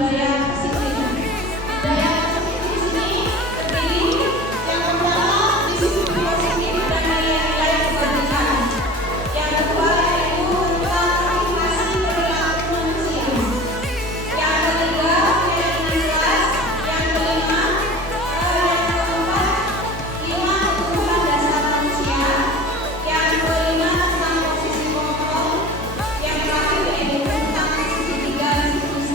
budaya disiplin. Budaya disiplin di sini terdiri yang pertama disiplin positif dan nilai-nilai kebajikan. Yang kedua yaitu tentang aktivasi perilaku manusia. Yang ketiga keyakinan kelas. Yang kelima, yang keempat, 5 kebutuhan dasar manusia. Yang kelima tentang posisi kontrol. Yang terakhir yaitu tentang sisi 3 restitusi.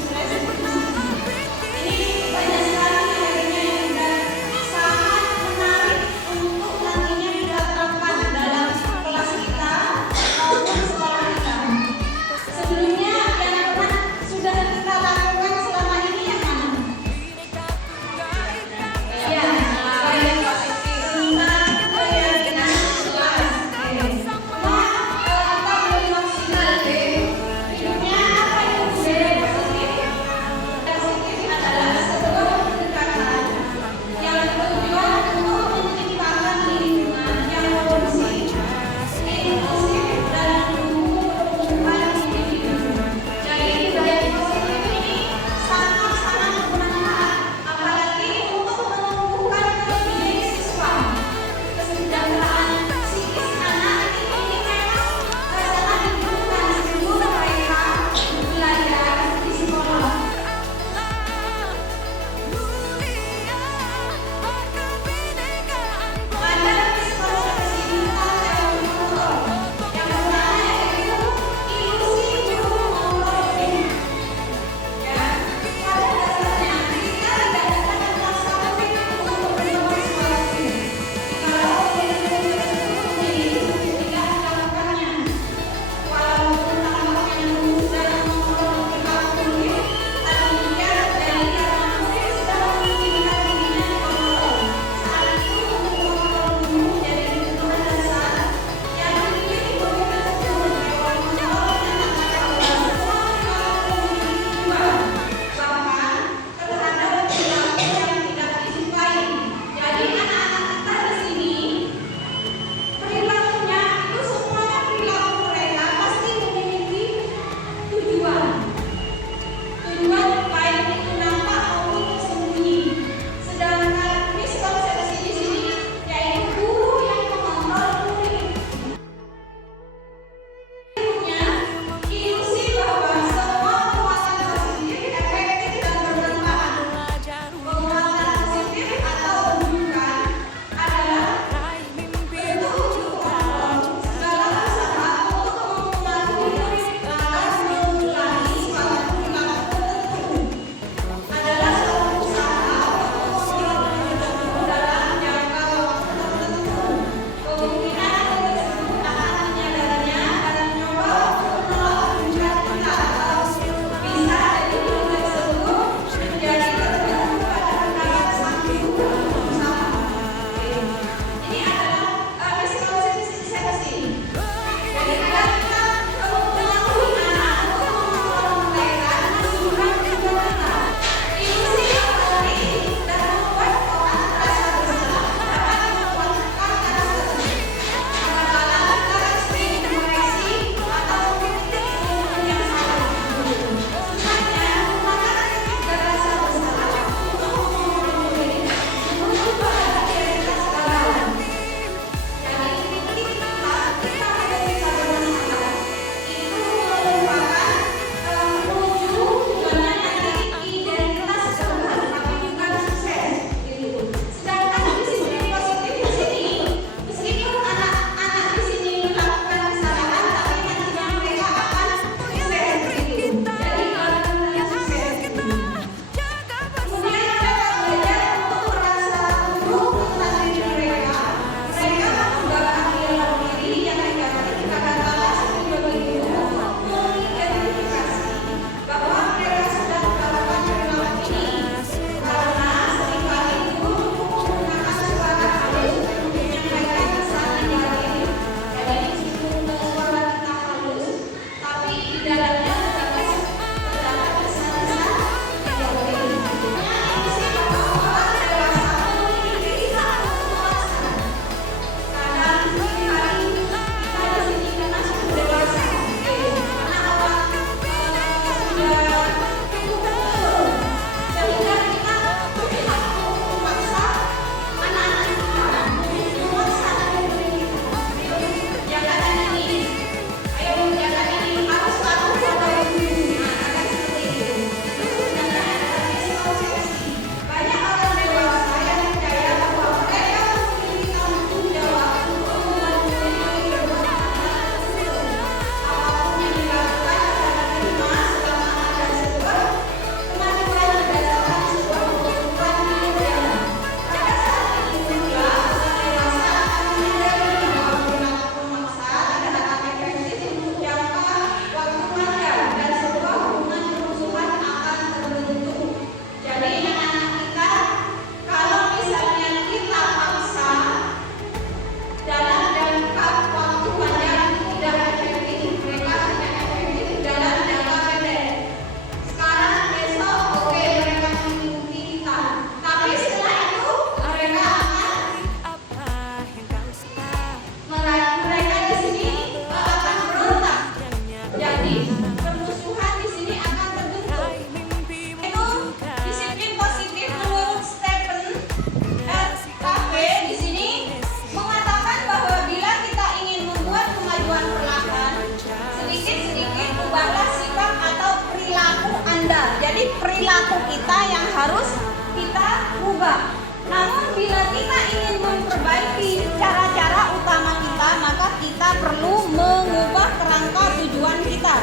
perilaku kita yang harus kita ubah. Namun bila kita ingin memperbaiki cara-cara utama kita, maka kita perlu mengubah kerangka tujuan kita.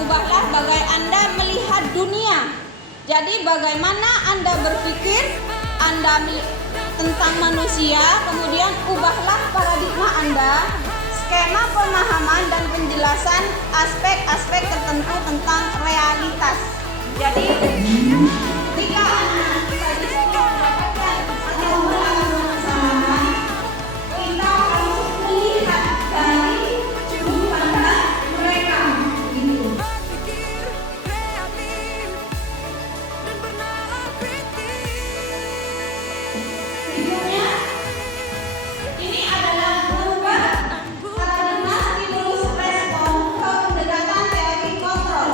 Ubahlah bagai Anda melihat dunia. Jadi bagaimana Anda berpikir tentang manusia, kemudian ubahlah paradigma Anda, skema pemahaman dan penjelasan aspek-aspek tertentu tentang realitas. Jadi ketika anak kita disuruh mendapatkan atau melakukan permasalahan, kita harus melihat dari sudut pandang mereka. Berikutnya, ini adalah mengubah paradigma stimulus respon ke pendekatan teori kontrol.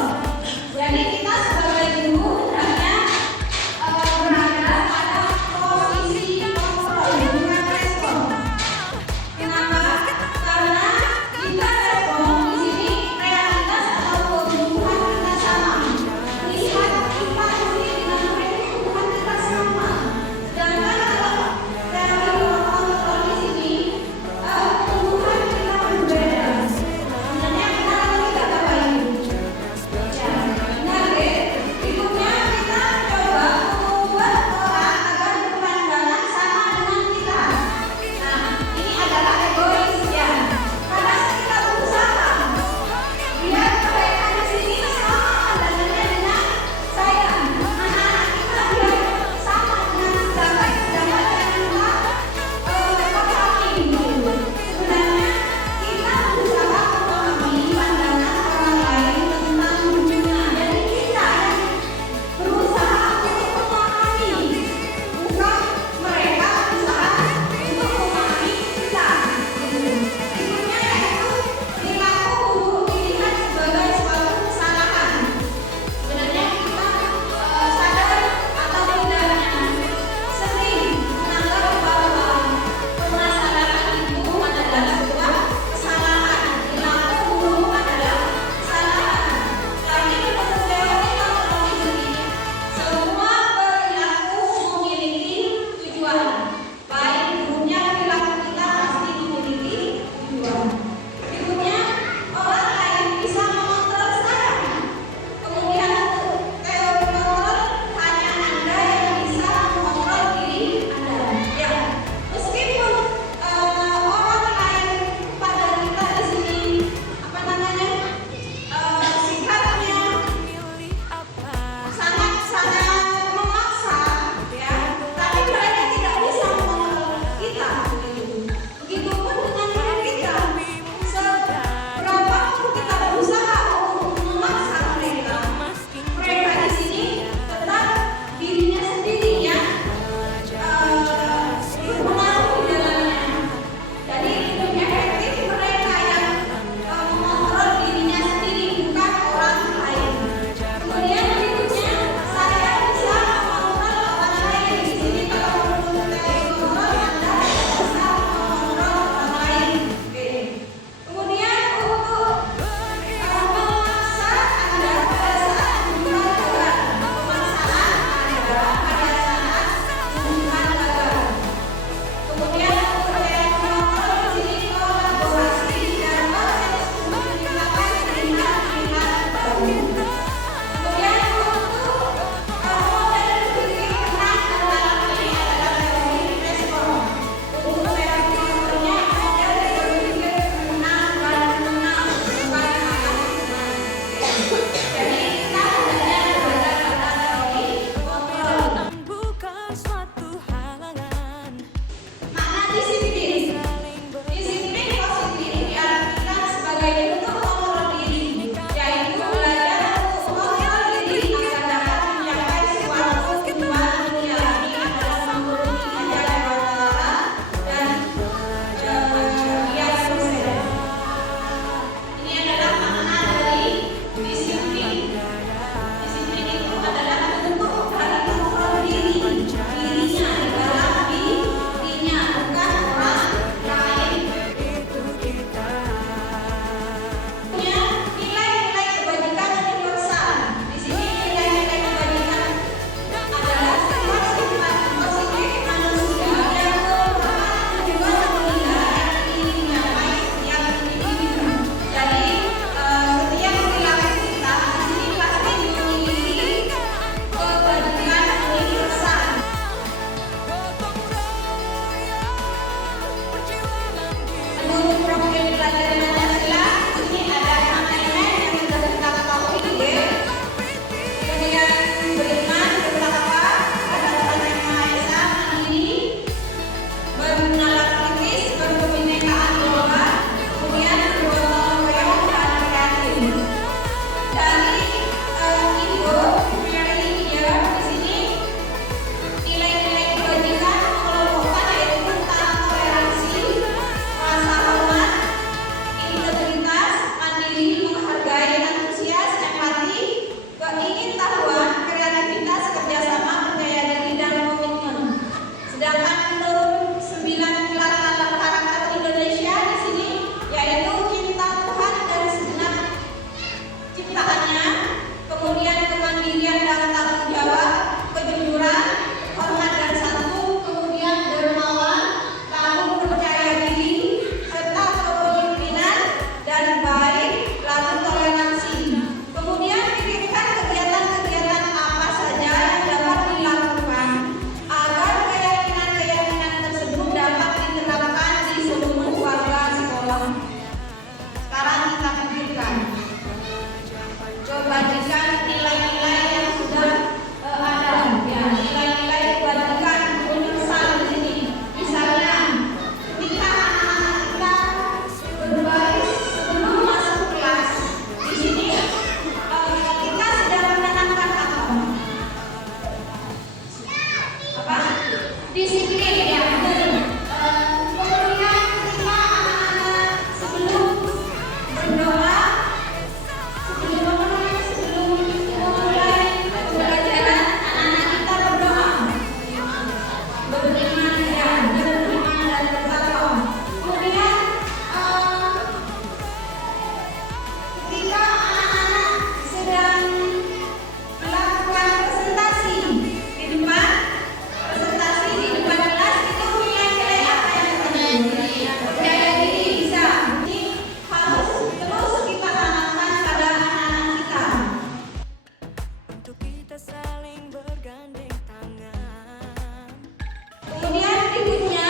Kemudian berikutnya,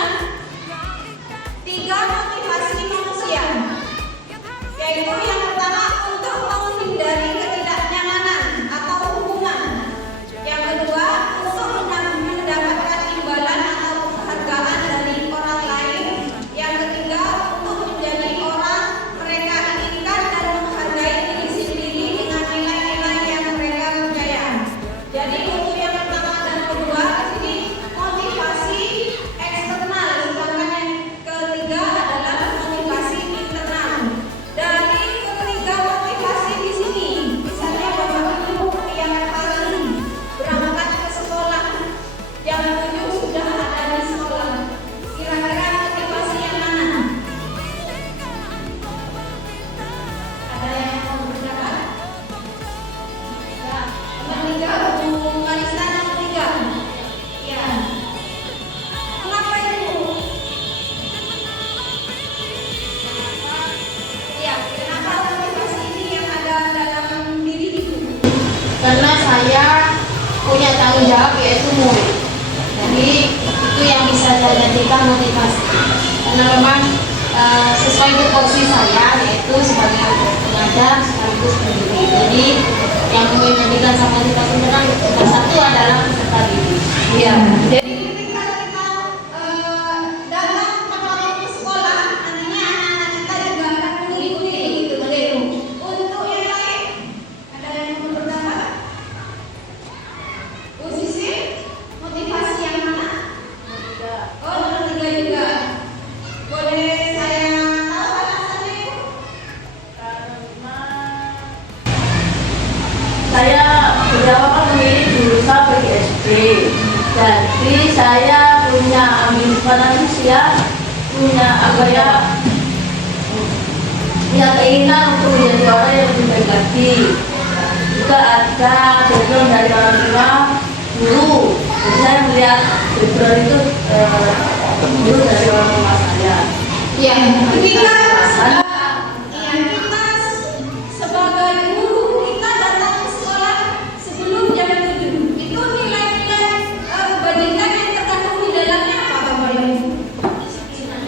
3 motivasi manusia, yaitu yang pertama untuk menghindari ketidaknyamanan atau hubungan, yang kedua untuk mendapatkan imbalan atau penghargaan dari orang lain, yang ketiga untuk menjadi orang mereka inginkan dan menghargai diri sendiri dengan nilai-nilai yang mereka percaya. Jadi untuk yang pertama dan kedua ini motivasi eksternal, sedangkan yang ketiga adalah motivasi internal. Dari ketiga motivasi di sini, misalnya Bapak Ibu yang hari berangkat ke sekolah, jam 7 sudah ada di sekolah. Kira-kira motivasi yang mana? Ada yang mau berpendapat? Ya, nomor 3, Bu Marisa nomor 3. Ya. Mengapa Ibu? Ya, kenapa motivasi ini yang ada dalam diri Ibu? Karena saya punya tanggung jawab yaitu murid. Jadi itu yang bisa saya jadikan motivasi. Karena memang sesuai tupoksi saya yaitu sebagai pengajar sekaligus pendiri. Jadi yang menjadikan sama motivasi memang nomor 1 adalah peserta didik. Iya. Jadi ketika kita datang pada waktu sekolah, nantinya anak-anak kita juga akan mengikuti gitu, begitu. Untuk yang lain, ada yang mau berpendapat? Bu Sisi, motivasi yang mana? Oh, nomor 3 juga. Boleh saya tahu alasannya, Bu? Saya berjawab memilih jurusan PGSD. Jadi saya punya manusia, punya punya keinginan untuk menjadi orang yang lebih baik lagi. Juga ada background dari orang tua, guru. Jadi saya melihat background itu guru dari orang tua saya. Ya, ketika kita sebagai guru kita datang ke sekolah sebelum jam 7, itu nilai-nilai kebajikan yang terkandung di dalamnya apa Bapak Ibu?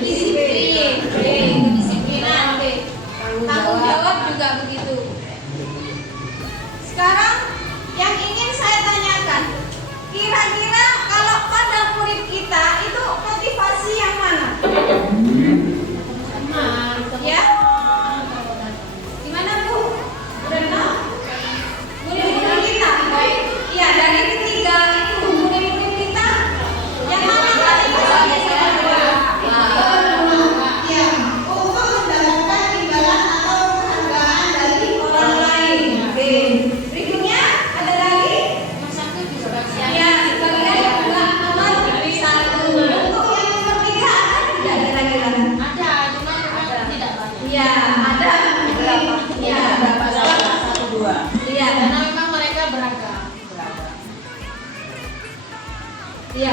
Disiplin, kedisiplinan, tanggung jawab juga begitu. Sekarang yang ingin saya tanyakan, kira-kira kalau pada murid kita itu motivasi yang mana? Ya? Gimana Bu? Udah tahu? Murid-murid kita? Iya, dari ketiga itu murid-murid kita yang mana motivasi yang kedua? Ya, untuk mendapatkan imbalan atau penghargaan dari orang lain. Oke. Berikutnya ada lagi? Nomor 1 juga. Ya, sebagian juga nomor 1. Untuk yang nomor 3 ada tidak kira-kira? Ada, cuma tidak banyak. Iya, ada. Berapa? Iya, Berapa? 1, 2. Iya. Karena memang mereka beragam. Iya.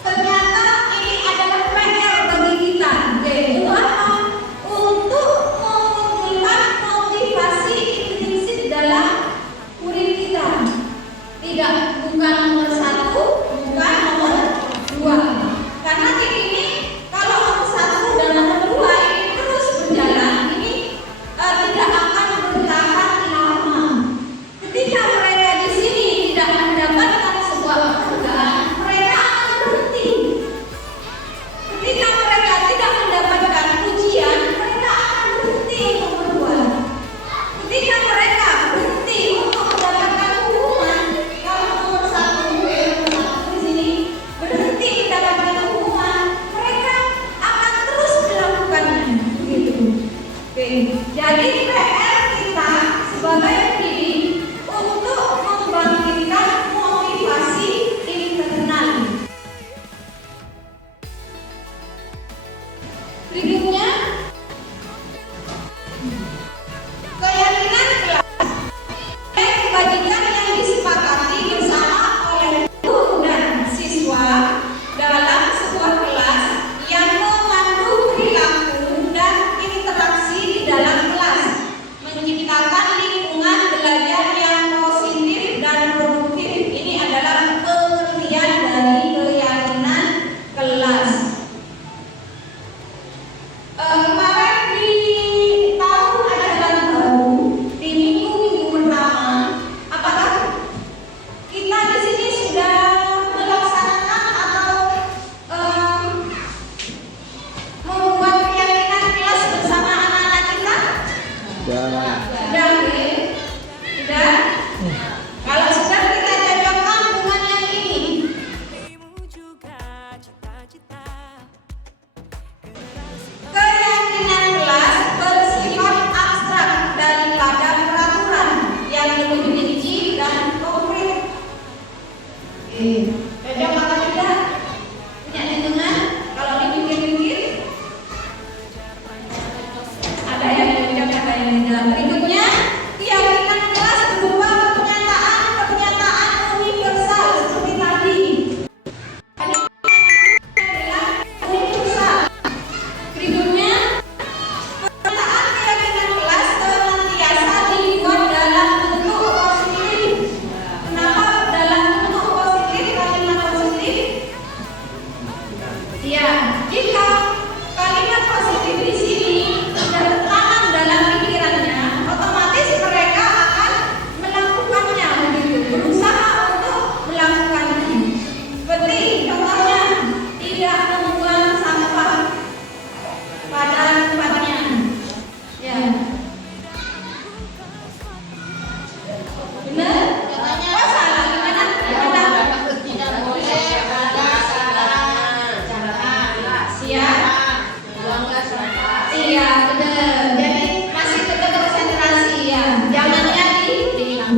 Ternyata ini adalah PR bagi kita. Oke, untuk apa? Untuk mengumpulkan motivasi intrinsik dalam murid kita. Bukan nomor 1, bukan nomor 2. Karena ini kalau nomor 1 dan nomor 2 ini terus berjalan, ini tidak akan bertahan lama. Ketika mereka di sini tidak mendapatkan sebuah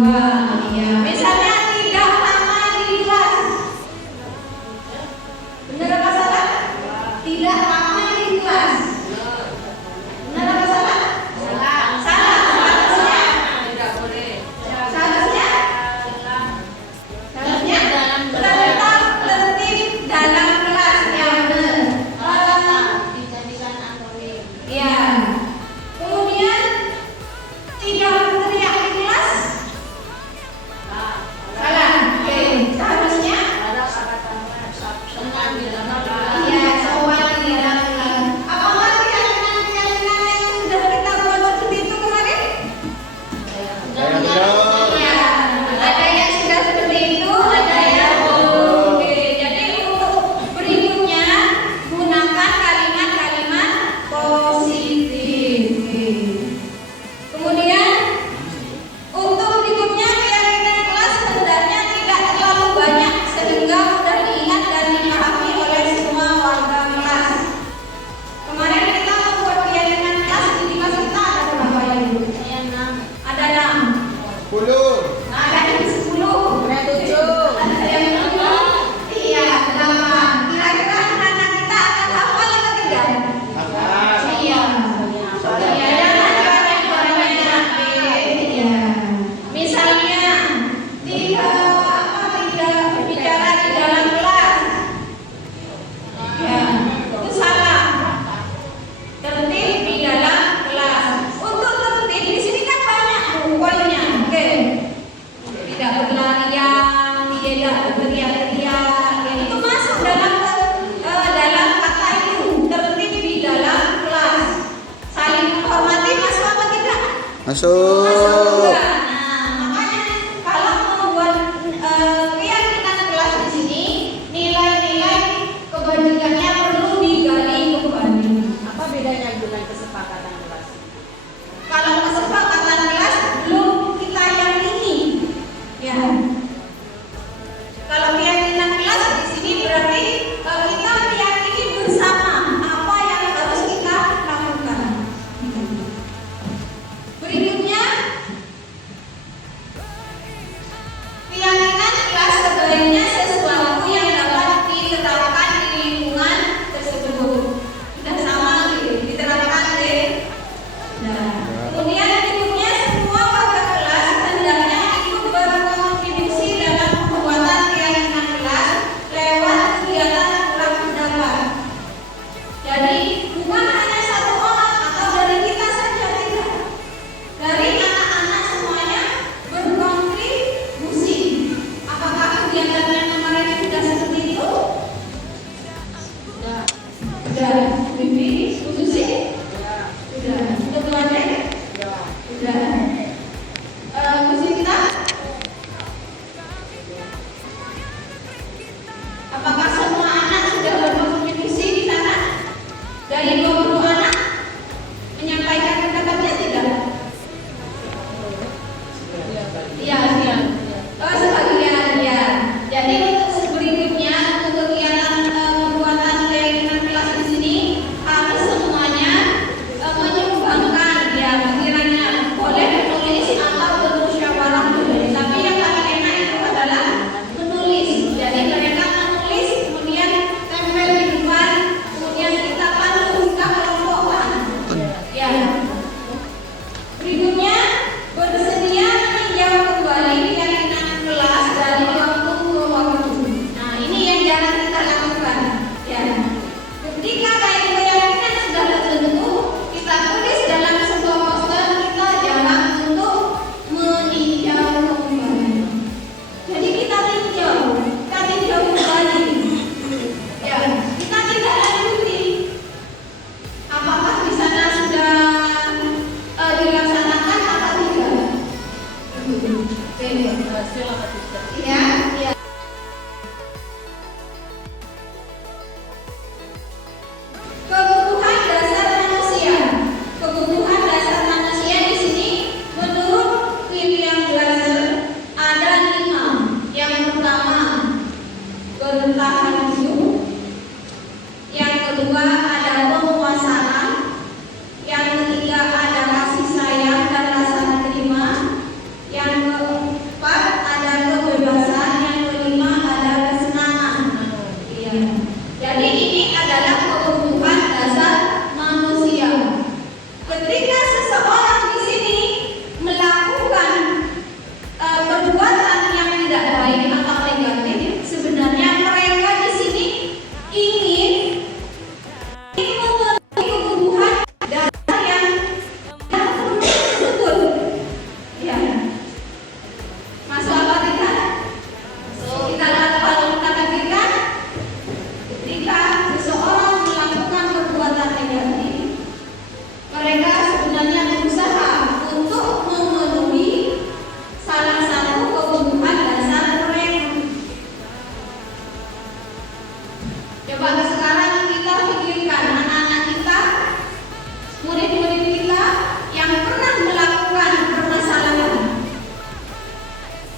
dua. Ya, misalnya tidak lama di kelas. Benar apa salah? Tidak lama di kelas. Benar apa salah? Salah. Salah. Seharusnya Tidak boleh. seharusnya tetap tertib dalam kelas. Ya, benar. Dijadikan akronim. Ya. Kemudian tidak berteriak di kelas. Salah. Oke. Seharusnya iya, soal di dalam kelas. Apakah keyakinan-keyakinan yang sudah kita buat seperti itu kemarin? Iya. Ada yang sudah seperti itu, ada yang belum. Oke. Jadi untuk berikutnya gunakan kalimat-kalimat positif. Kemudian untuk berikutnya keyakinan kelas hendaknya tidak terlalu banyak sehingga mudah diingat dan dipahami oleh semua warga kelas. Kemarin kita membuat keyakinan kelas di kelas kita ada berapa ya Ibu? Ada 6. 10. Ada yang 10. Ada yang 7. Iya, 8. Kira-kira anak-anak kita akan hafal atau tidak? Iya. Misalnya tidak bicara di dalam kelas. Ya, itu salah. Tertib di dalam kelas. Untuk tertib di sini kan banyak poinnya. Oke. Tidak berlarian, tidak berteriak-teriak. Itu masuk dalam kata itu. Tertib di dalam kelas. Saling menghormati masuk apa tidak? Masuk juga. Nah, makanya kalau membuat keyakinan kelas di sini, nilai-nilai kebajikannya perlu digali kembali. Apa bedanya dengan kesepakatan kelas? Kalau kesepakatan kelas belum kita yakini, ya. Kalau keyakinan kelas di sini berarti kita meyakini bersama apa yang harus kita lakukan. Berikutnya, keyakinan kelas sebaiknya sesuatu yang dapat diterapkan di lingkungan tersebut. Sudah sama diterapkan deh. Nah, kemudian berikutnya semua warga kelas hendaknya ikut berkontribusi dalam pembuatan keyakinan kelas lewat kegiatan kurang pendapat. Jadi bukan hanya satu orang atau dari kita saja, tidak. Dari anak-anak semuanya berkontribusi. Apakah kegiatan yang kemarin sudah seperti itu? Sudah. Bibi, Susi? Sudah. Sudah belajar? Sudah. Musik kita? Apakah semua anak sudah berkontribusi di sana? Dari 20 anak menyampaikan pendapatnya tidak? Iya. Oh, sebagian ya. Jadi untuk berikutnya untuk kegiatan pembuatan keyakinan kelas di sini harus semuanya menyumbangkan ya, pikirannya boleh menulis atau bermusyawarah boleh. Tapi yang paling enak itu adalah menulis. Jadi mereka menulis kemudian tempel di depan, kemudian kita pandu kita kelompokkan. Ya. Berikutnya bersedia meninjau kembali keyakinan kelas dari waktu ke waktu. Nah, ini yang jarang kita lakukan. Ya. Ketika keyakinan sudah tertentu, kita tulis dalam sebuah poster, kita jarang untuk meninjau kembali. Jadi kita tinjau kembali. Ya, kita tidak lanjuti. Apakah di sana sudah dilaksanakan atau tidak? Ya, ya. Kebutuhan dasar manusia. Kebutuhan dasar manusia di sini menurut William Glasser ada 5. Yang pertama, bertahan hidup. Yang kedua ada penguasaan. Yang ketiga ada kasih sayang dan rasa terima. Yang keempat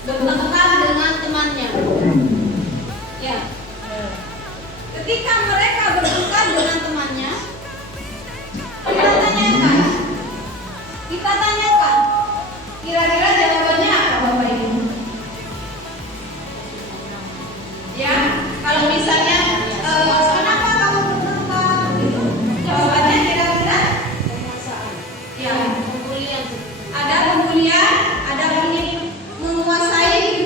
bertengkar dengan temannya. Ya. Ketika mereka bertengkar dengan temannya, kita tanyakan, kira-kira jawabannya apa Bapak Ibu? Ya, kalau misalnya kenapa kamu bertengkar? Gitu. Jawabannya kira-kira ya, ada pembulian, ada ingin menguasai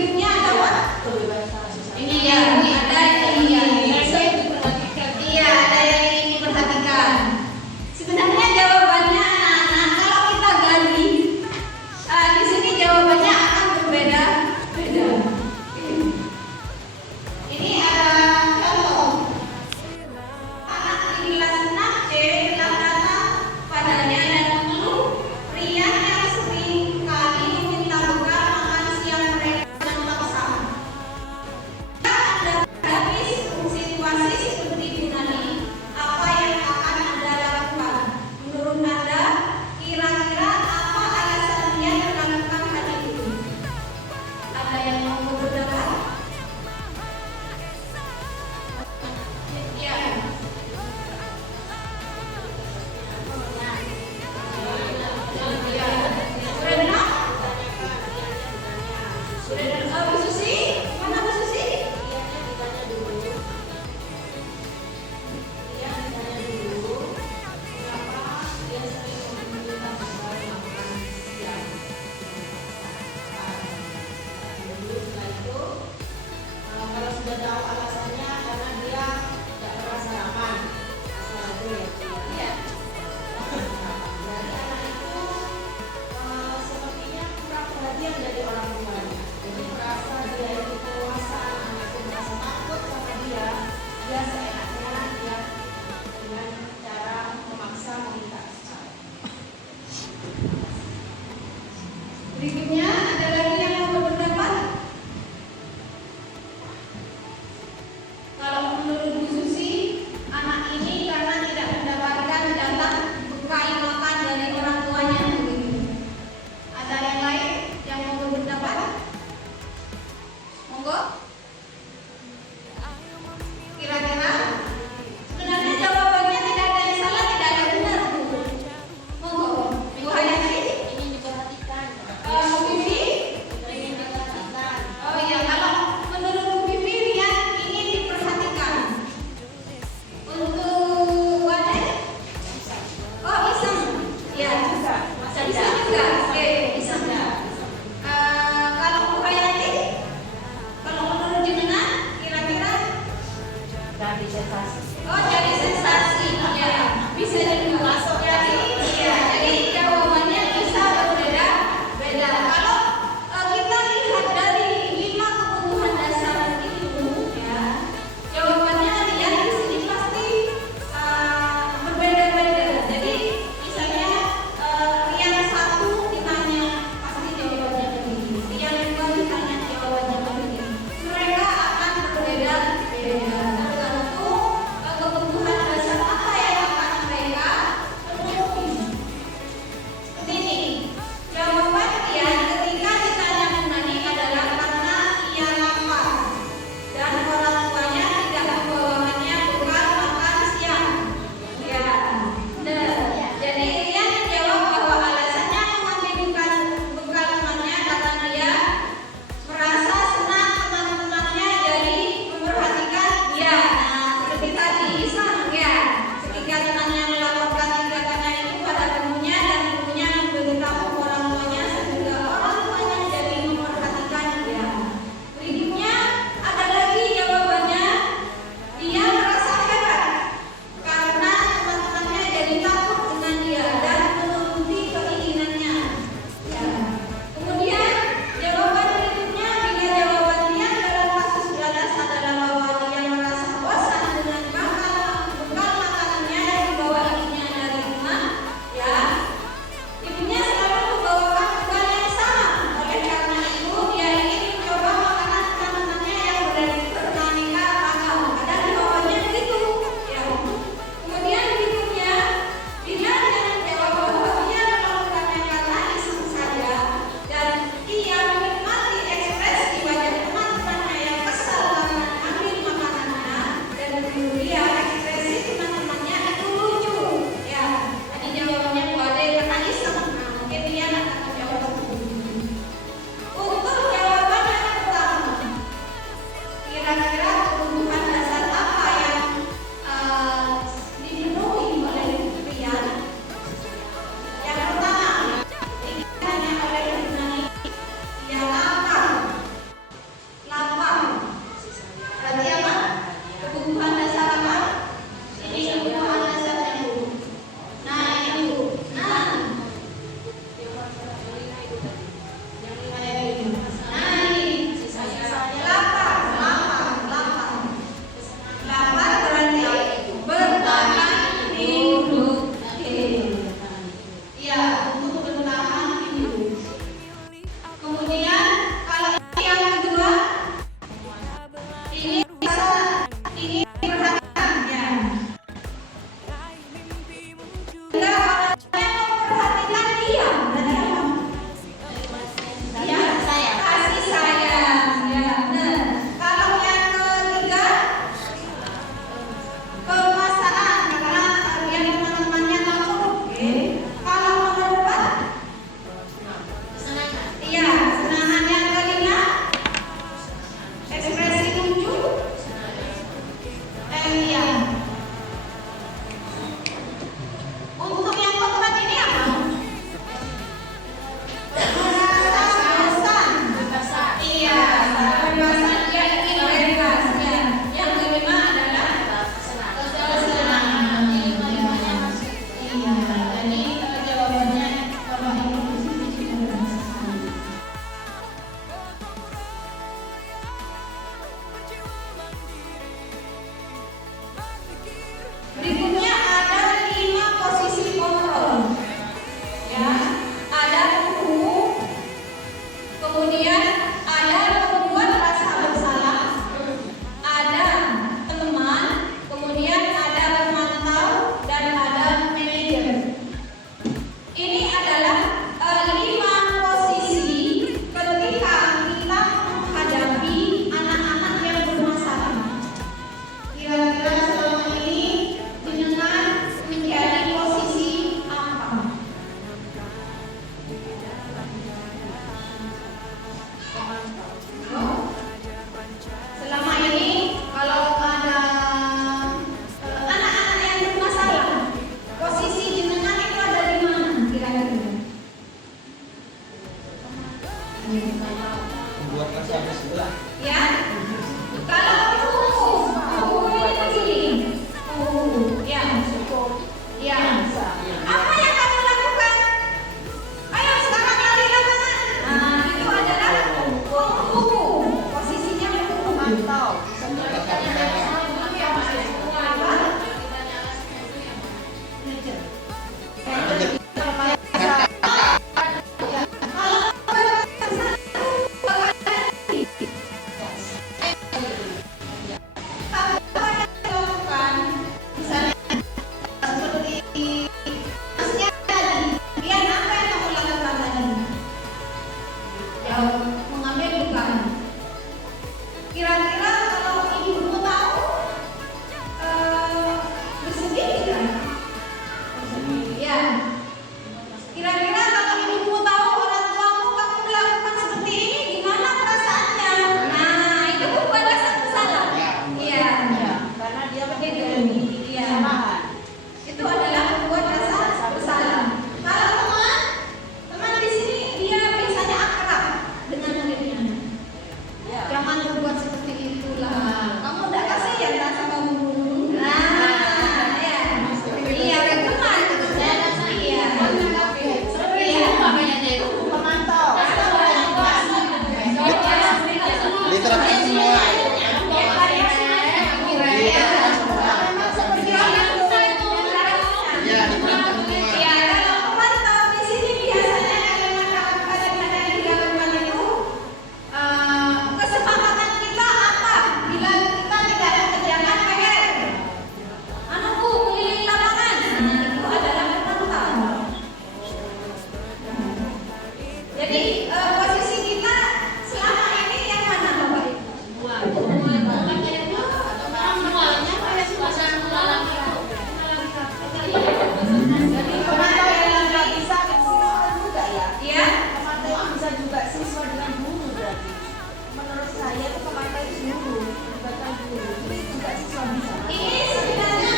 buatkan sampai sebelah. Ya. Kalau kuku ini begini. Ya. Ya. Apa yang kamu lakukan? Ayo sekarang lari lapangan. Nah, itu adalah kuku. Posisinya kuku. Mantap. Mengambil bukan. Kira-kira kalau ibumu tahu bersedih tidak? Ya. Kira-kira kalau ibumu tahu orang tuamu kamu melakukan seperti ini, gimana perasaannya? Nah, itu bukan rasa bersalah. Iya. Karena dia Iya. Itu adalah membuat rasa bersalah. Kalau teman di sini dia biasanya akrab dengan muridnya. Jangan berbuat seperti itulah. Kamu tidak kasihan tak sama guru. Nah, ya. Iya, teman. Iya. Iya. pemantau. Diterapkan semua. Ya, diterapkan semua. Ya, kalau pemantau di sini biasanya yang kadang-kadang yang dilakukan itu kesepakatan kita apa? Bila kita tidak ada kerjaan PR, anakku keliling lapangan. Nah, itu adalah pemantau. Jadi posisi kita selama ini yang mana, Bapak Ibu? Jadi pemantau yang nggak bisa siswa juga ya. Iya. Pemantau yang bisa juga siswa dengan guru berarti. Menurut saya itu pemantau itu guru, bukan guru. Ini juga siswa bisa. Ini sebenarnya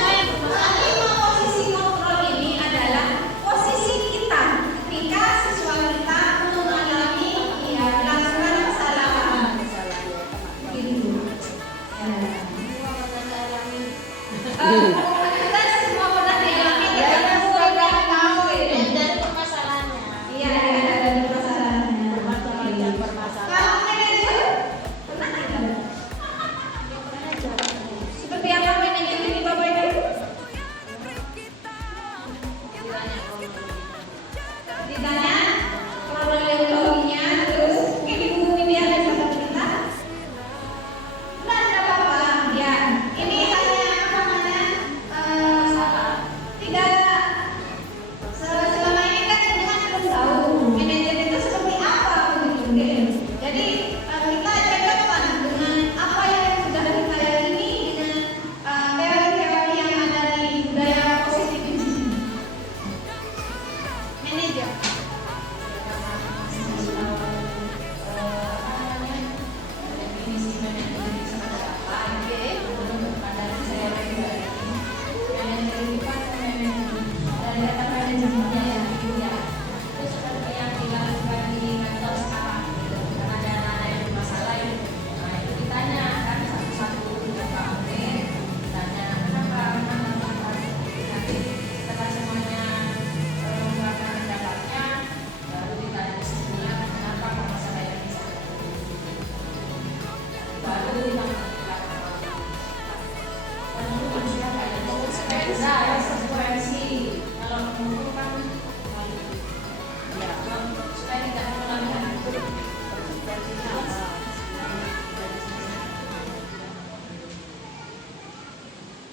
lima posisi kontrol ini adalah posisi kita ketika siswa kita mengalami melakukan kesalahan. Begitu. Kita semua pernah dialami. Kita semua pernah tahu ini. Dari permasalahannya. Iya, ada permasalahannya. Permasalahan. Kalau manajer pernah tidak? Seperti apa manajer ini, Bapak Ibu? Ditanya kronologinya, terus mungkin Ibu ini ada sama cerita. Tidak ada apa-apa, ya. Ini hanya apa namanya? Tidak. Selama ini kan dengan belum tahu manajer itu seperti apa begitu. Jadi kita cocokkan dengan apa yang sudah kita yakini dengan teori-teori yang ada di budaya positif di sini. Manajer.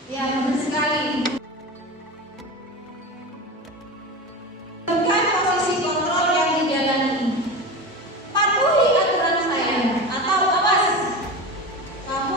Ya, benar sekali. Bukan posisi kontrol yang dijalani. Patuhi aturan saya atau awas. Kamu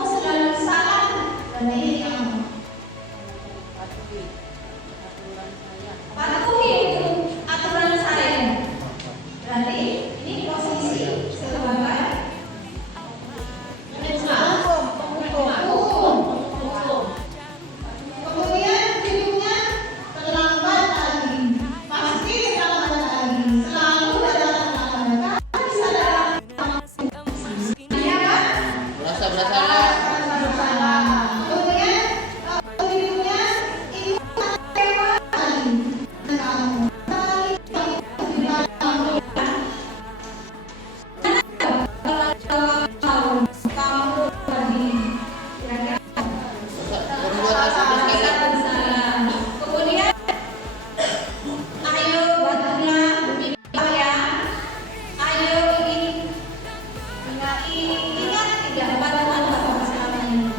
diingat tidak bantuan Bapak selama ini?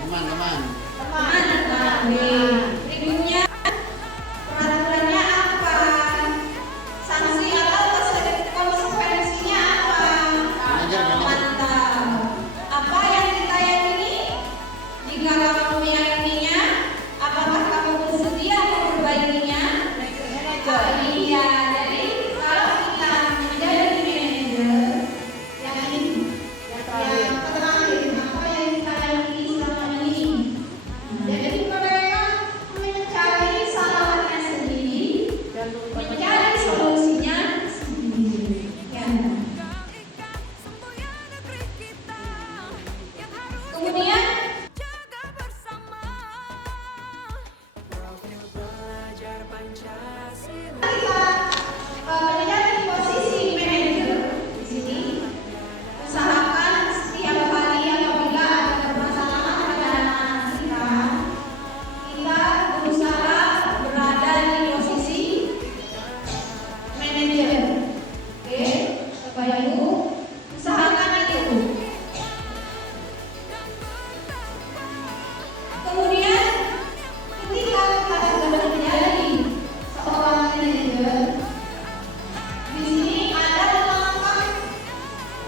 Teman-teman. Teman. Berikutnya peraturannya apa? Sanksi atau konsekuensinya apa? Mantap. Apa yang kita yakini? Jika kamu meyakininya, apakah kamu bersedia memperbaikinya? Iya. Jadi kalau kita menjadi manajer yang ini, yang terakhir, apa yang kita yakini selama ini? Jadi mereka mencari salahnya sendiri dan mencari solusinya sendiri. Ya. Kemudian kita menjadi posisi manajer di sini. Usahakan setiap kali apabila ada permasalahan pada anak-anak kita berusaha berada di posisi manajer. Oke, Bapak Ibu, usahakan itu. Kemudian ketika kita sudah menjadi seorang manajer, di sini ada langkah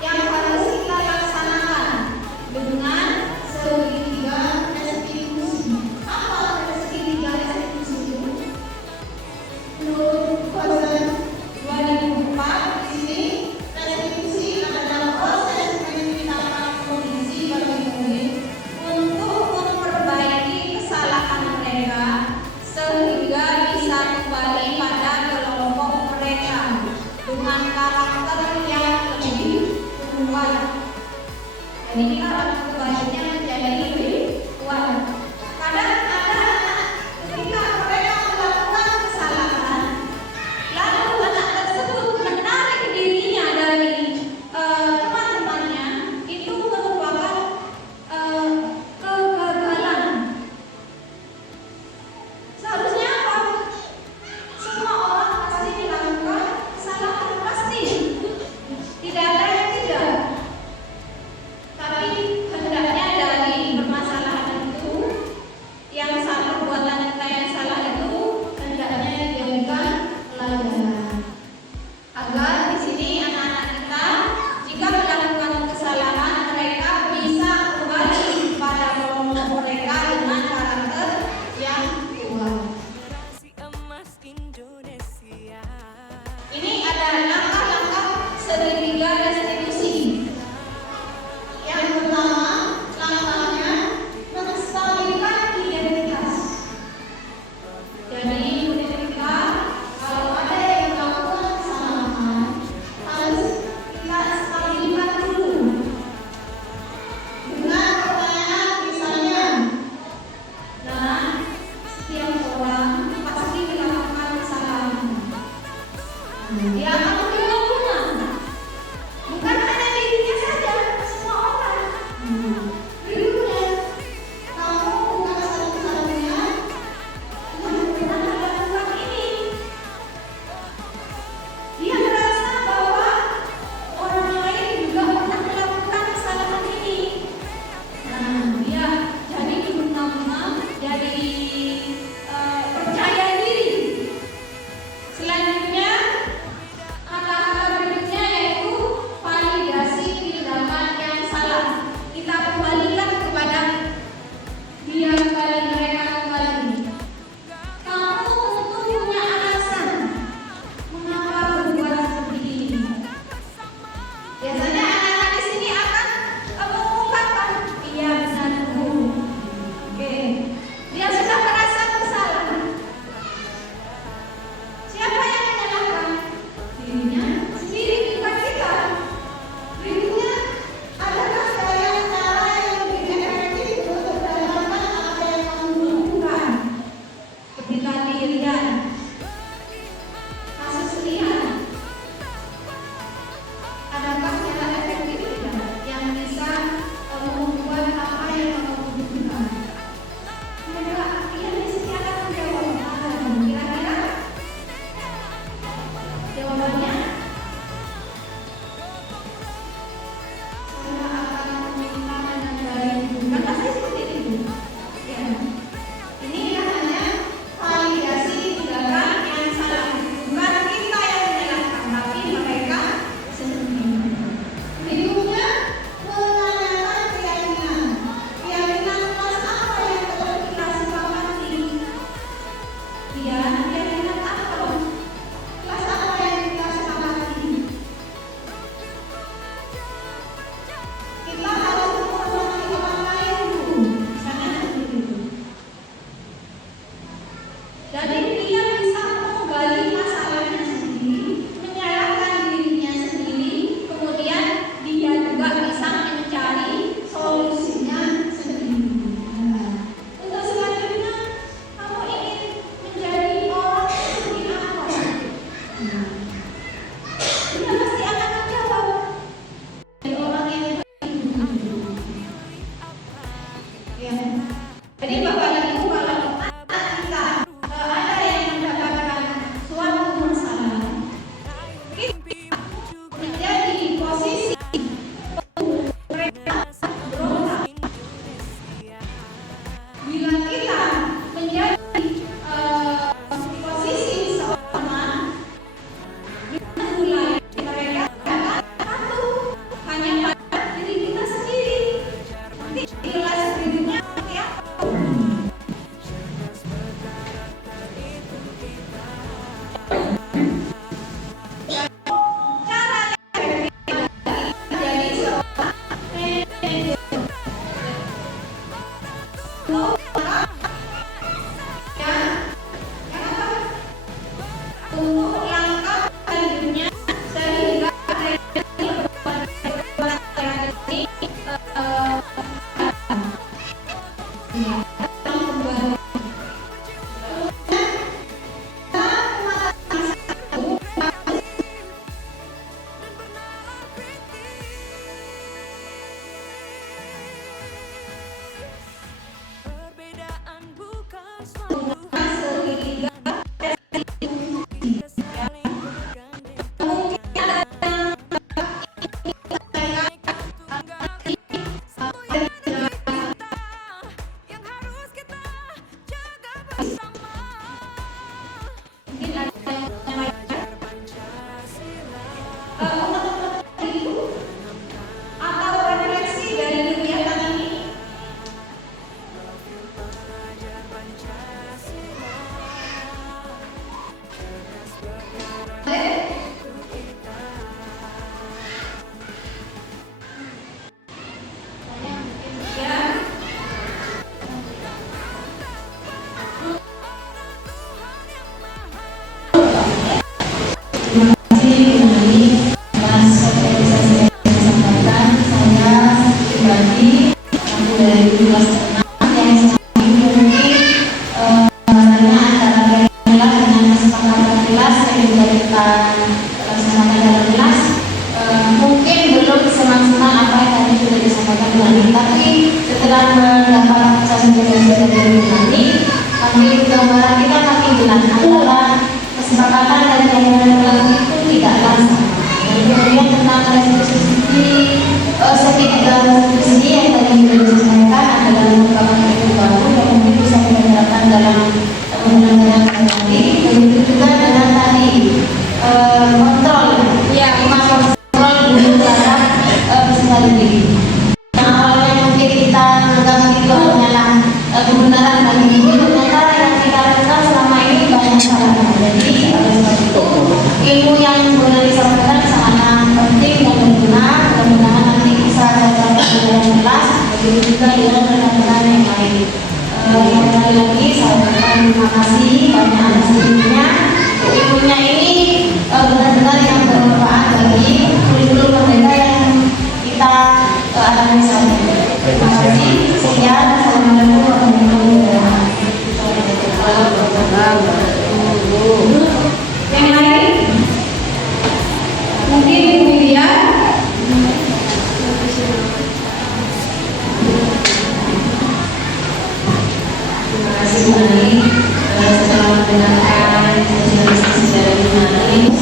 yang harus kita laksanakan dengan segitiga restitusi. Apa segitiga restitusi itu? Menurut Pasal 2004 di sini restitusi adalah proses penyelesaian kondisi bagi murid untuk memperbaiki kesalahan mereka sehingga bisa kembali pada kelompok mereka dengan karakter yang lebih kuat. Jadi karakter baiknya menjadi lebih kuat. Kadang ada anak ketika mereka melakukan kesalahan, lalu anak tersebut menarik dirinya dari teman-temannya, itu merupakan kegagalan. Seharusnya apa? Semua orang pasti melakukan kesalahan, pasti. Tidak ada yang tidak. Tapi hendaknya dari permasalahan itu di sini yang tadi sudah disampaikan adalah merupakan ilmu baru yang mungkin bisa kita terapkan dalam undang-undang nanti. Begitu juga dengan tadi kontrol, ya kontrol dulu terhadap peserta didik. Yang awalnya mungkin kita anggap itu hanyalah kebenaran bagi diri, ternyata yang kita lakukan selama ini banyak salah. Jadi sebab itu ilmu yang sudah disampaikan sangat penting dan berguna. Mudah-mudahan nanti bisa ada pelajaran kelas, begitu juga dengan rekan-rekan yang lain. Sekali lagi saya ucapkan terima kasih banyak atas ilmunya. Ilmunya ini benar-benar yang bermanfaat bagi kurikulum mereka yang kita alami saat ini. Terima kasih. Sekian. Assalamualaikum warahmatullahi wabarakatuh. Yang lain? Mungkin Ibu Lia. Terima kasih Bu Nani. Setelah mendengarkan sosialisasi secara dinamis,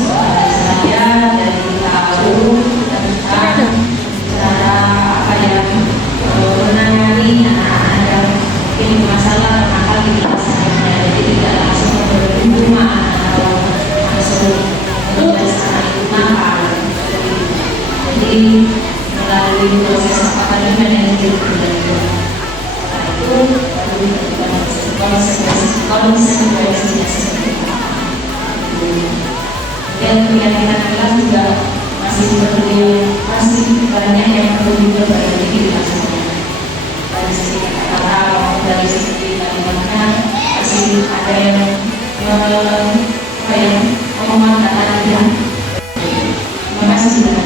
saya dari tahu tentang cara apa yang menangani anak-anak yang mungkin masalah nakal di kelasnya. Jadi tidak langsung memberi rumah atau langsung menjelaskan itu nakal. Jadi melalui proses akademik yang dilakukan itu konsekuensinya seperti apa. Dan keyakinan kita juga masih banyak yang perlu diperbaiki di maksudnya. Dari sisi kata-kata maupun dari sisi kalimatnya masih ada yang memanfaatkan. Terima kasih.